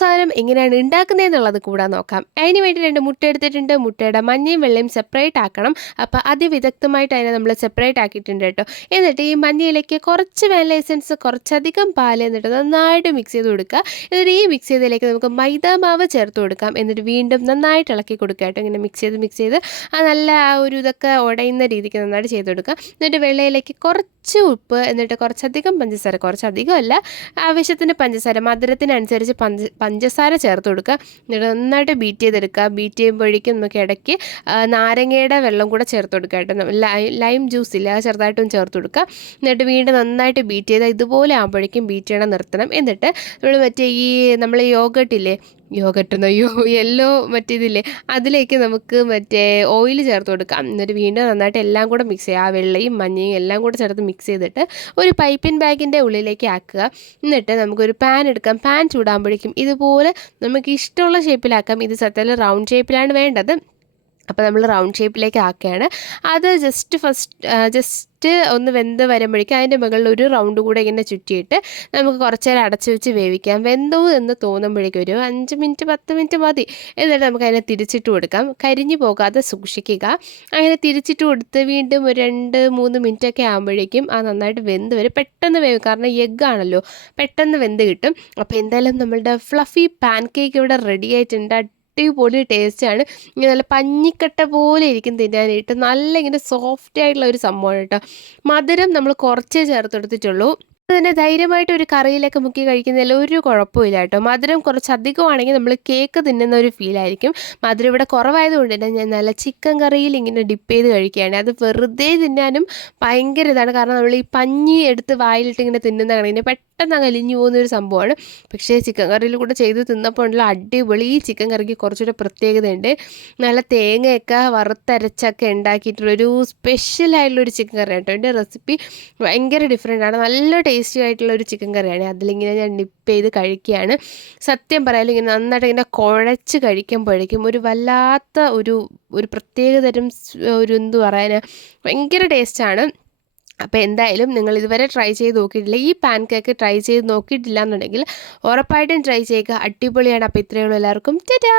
സാധനം എങ്ങനെയാണ് ഉണ്ടാക്കുന്നതെന്നുള്ളത് കൂടെ നോക്കാം. അതിന് വേണ്ടി 2 മുട്ട എടുത്തിട്ടുണ്ട്. മുട്ടയുടെ മഞ്ഞയും വെള്ളയും സെപ്പറേറ്റ് ആക്കണം. അപ്പോൾ അതിവിദഗ്ധമായിട്ട് അതിനെ നമ്മൾ സെപ്പറേറ്റ് ആക്കിയിട്ടുണ്ട് കേട്ടോ. എന്നിട്ട് ഈ മഞ്ഞയിലേക്ക് കുറച്ച് വാനില എസൻസ്, കുറച്ചധികം പാൽ എന്നിട്ട് നന്നായിട്ട് മിക്സ് ചെയ്ത് കൊടുക്കുക. എന്നിട്ട് ഈ മിക്സ് ചെയ്തതിലേക്ക് നമുക്ക് മൈദ മാവ് ചേർത്ത് കൊടുക്കാം. എന്നിട്ട് വീണ്ടും നന്നായിട്ട് ഇളക്കി കൊടുക്കുക കേട്ടോ. ഇങ്ങനെ മിക്സ് ചെയ്ത് നല്ല ആ ഒരു ഇതൊക്കെ ഉടയുന്ന രീതിക്ക് നന്നായിട്ട് ചെയ്ത് കൊടുക്കുക. എന്നിട്ട് വെള്ളയിലേക്ക് കുറച്ച് ഉപ്പ്, എന്നിട്ട് കുറച്ചധികം പഞ്ചസാര, കുറച്ചധികമല്ല ആവശ്യത്തിന് പഞ്ചസാര, മധുരത്തിനനുസരിച്ച് പഞ്ചസാര ചേർത്ത് കൊടുക്കുക. എന്നിട്ട് നന്നായിട്ട് ബീറ്റ് ചെയ്തെടുക്കുക. ബീറ്റ് ചെയ്യുമ്പോഴേക്കും നമുക്ക് ഇടയ്ക്ക് നാരങ്ങയുടെ വെള്ളം കൂടെ ചേർത്ത് കൊടുക്കുക കേട്ടോ. ലൈം ജ്യൂസ് ഇല്ല, ചെറുതായിട്ടൊന്ന് ചേർത്ത് കൊടുക്കുക. എന്നിട്ട് വീണ്ടും നന്നായിട്ട് ബീറ്റ് ചെയ്താൽ ഇതുപോലെ ആകുമ്പോഴേക്കും ബീറ്റ് ചെയ്യണം, നിർത്തണം. എന്നിട്ട് നമ്മൾ യോഗട്ടിന്നോ യെല്ലോ മറ്റേതില്ലേ, അതിലേക്ക് നമുക്ക് ഓയിൽ ചേർത്ത് കൊടുക്കാം. എന്നിട്ട് വീണ്ടും നന്നായിട്ട് എല്ലാം കൂടെ മിക്സ് ചെയ്യുക. ആ വെള്ളയും മഞ്ഞയും എല്ലാം കൂടെ ചേർത്ത് മിക്സ് ചെയ്തിട്ട് ഒരു പൈപ്പിൻ ബാഗിൻ്റെ ഉള്ളിലേക്ക് ആക്കുക. എന്നിട്ട് നമുക്കൊരു പാൻ എടുക്കാം. പാൻ ചൂടാകുമ്പോഴേക്കും ഇതുപോലെ നമുക്ക് ഇഷ്ടമുള്ള ഷേപ്പിലാക്കാം. ഇത് സത്യത്തിൽ റൗണ്ട് ഷേപ്പിലാണ് വേണ്ടത്. അപ്പോൾ നമ്മൾ റൗണ്ട് ഷേപ്പിലേക്ക് ആക്കുകയാണ്. അത് ജസ്റ്റ് ഒന്ന് വെന്ത് വരുമ്പോഴേക്കും അതിൻ്റെ മുകളിൽ ഒരു റൗണ്ട് കൂടെ ഇങ്ങനെ ചുറ്റിയിട്ട് നമുക്ക് കുറച്ച് നേരം അടച്ചു വെച്ച് വേവിക്കാം. വെന്തോ എന്ന് തോന്നുമ്പോഴേക്കും ഒരു 5 മിനിറ്റ് 10 മിനിറ്റ് മതി. എന്നിട്ട് നമുക്ക് അതിനെ തിരിച്ചിട്ട് കൊടുക്കാം. കരിഞ്ഞു പോകാതെ സൂക്ഷിക്കുക. അങ്ങനെ തിരിച്ചിട്ട് കൊടുത്ത് വീണ്ടും ഒരു 2-3 മിനിറ്റൊക്കെ ആകുമ്പോഴേക്കും അത് നന്നായിട്ട് വെന്ത് വരും. പെട്ടെന്ന് വേവും, കാരണം എഗ്ഗ് ആണല്ലോ, പെട്ടെന്ന് വെന്ത് കിട്ടും. അപ്പോൾ എന്തായാലും നമ്മളുടെ ഫ്ലഫി പാൻ കേക്ക് ഇവിടെ റെഡി ആയിട്ടുണ്ട്. അടിപൊളി ടേസ്റ്റാണ്. ഇങ്ങനെ നല്ല പഞ്ഞിക്കട്ട പോലെ ഇരിക്കും തിന്നാനായിട്ട്. നല്ല ഇങ്ങനെ സോഫ്റ്റ് ആയിട്ടുള്ള ഒരു സംഭവമാണ് കേട്ടോ. മധുരം നമ്മൾ കുറച്ചേ ചേർത്തെടുത്തിട്ടുള്ളൂ. തന്നെ ധൈര്യമായിട്ട് ഒരു കറിയിലൊക്കെ മുക്കി കഴിക്കുന്നതിൽ ഒരു കുഴപ്പമില്ല കേട്ടോ. മധുരം കുറച്ചധികമാണെങ്കിൽ നമ്മൾ കേക്ക് തിന്നുന്ന ഒരു ഫീലായിരിക്കും. മധുരം ഇവിടെ കുറവായതുകൊണ്ട് തന്നെ ഞാൻ നല്ല ചിക്കൻ കറിയിൽ ഇങ്ങനെ ഡിപ്പ് ചെയ്ത് കഴിക്കുകയാണ്. അത് വെറുതെ തിന്നാനും ഭയങ്കര ഇതാണ്, കാരണം നമ്മൾ ഈ പഞ്ഞി എടുത്ത് വായിലിട്ട് ഇങ്ങനെ തിന്നുന്ന കണക്കിന് പെട്ടെന്ന് അങ്ങ് അലിഞ്ഞു പോകുന്നൊരു സംഭവമാണ്. പക്ഷേ ചിക്കൻ കറിയിൽ കൂടെ ചെയ്ത് തിന്നപ്പോൾ ഉള്ള അടിപൊളി. ഈ ചിക്കൻ കറിക്ക് കുറച്ചുകൂടെ പ്രത്യേകതയുണ്ട്. നല്ല തേങ്ങയൊക്കെ വറുത്തരച്ചൊക്കെ ഉണ്ടാക്കിയിട്ടുള്ളൊരു സ്പെഷ്യലായിട്ടുള്ളൊരു ചിക്കൻ കറി കേട്ടോ. എൻ്റെ റെസിപ്പി ഭയങ്കര ഡിഫറെൻ്റ് ആണ്. നല്ല ടേസ്റ്റി ആയിട്ടുള്ള ഒരു ചിക്കൻ കറിയാണ്. അതിലിങ്ങനെ ഞാൻ ഡിപ്പ് ചെയ്ത് കഴിക്കുകയാണ്. സത്യം പറയാലും ഇങ്ങനെ നന്നായിട്ട് ഇങ്ങനെ കുഴച്ച് കഴിക്കുമ്പോഴേക്കും ഒരു വല്ലാത്ത ഒരു പ്രത്യേകതരം എന്തു പറയാൻ, ഭയങ്കര ടേസ്റ്റാണ്. അപ്പോൾ എന്തായാലും നിങ്ങൾ ഇതുവരെ ട്രൈ ചെയ്ത് നോക്കിയിട്ടില്ല, ഈ പാൻ കേക്ക് ട്രൈ ചെയ്ത് നോക്കിയിട്ടില്ല എന്നുണ്ടെങ്കിൽ ഉറപ്പായിട്ടും ട്രൈ ചെയ്യുക. അടിപൊളിയാണ്. അപ്പോൾ ഇത്രയേ ഉള്ളൂ. എല്ലാവർക്കും ടാറ്റാ.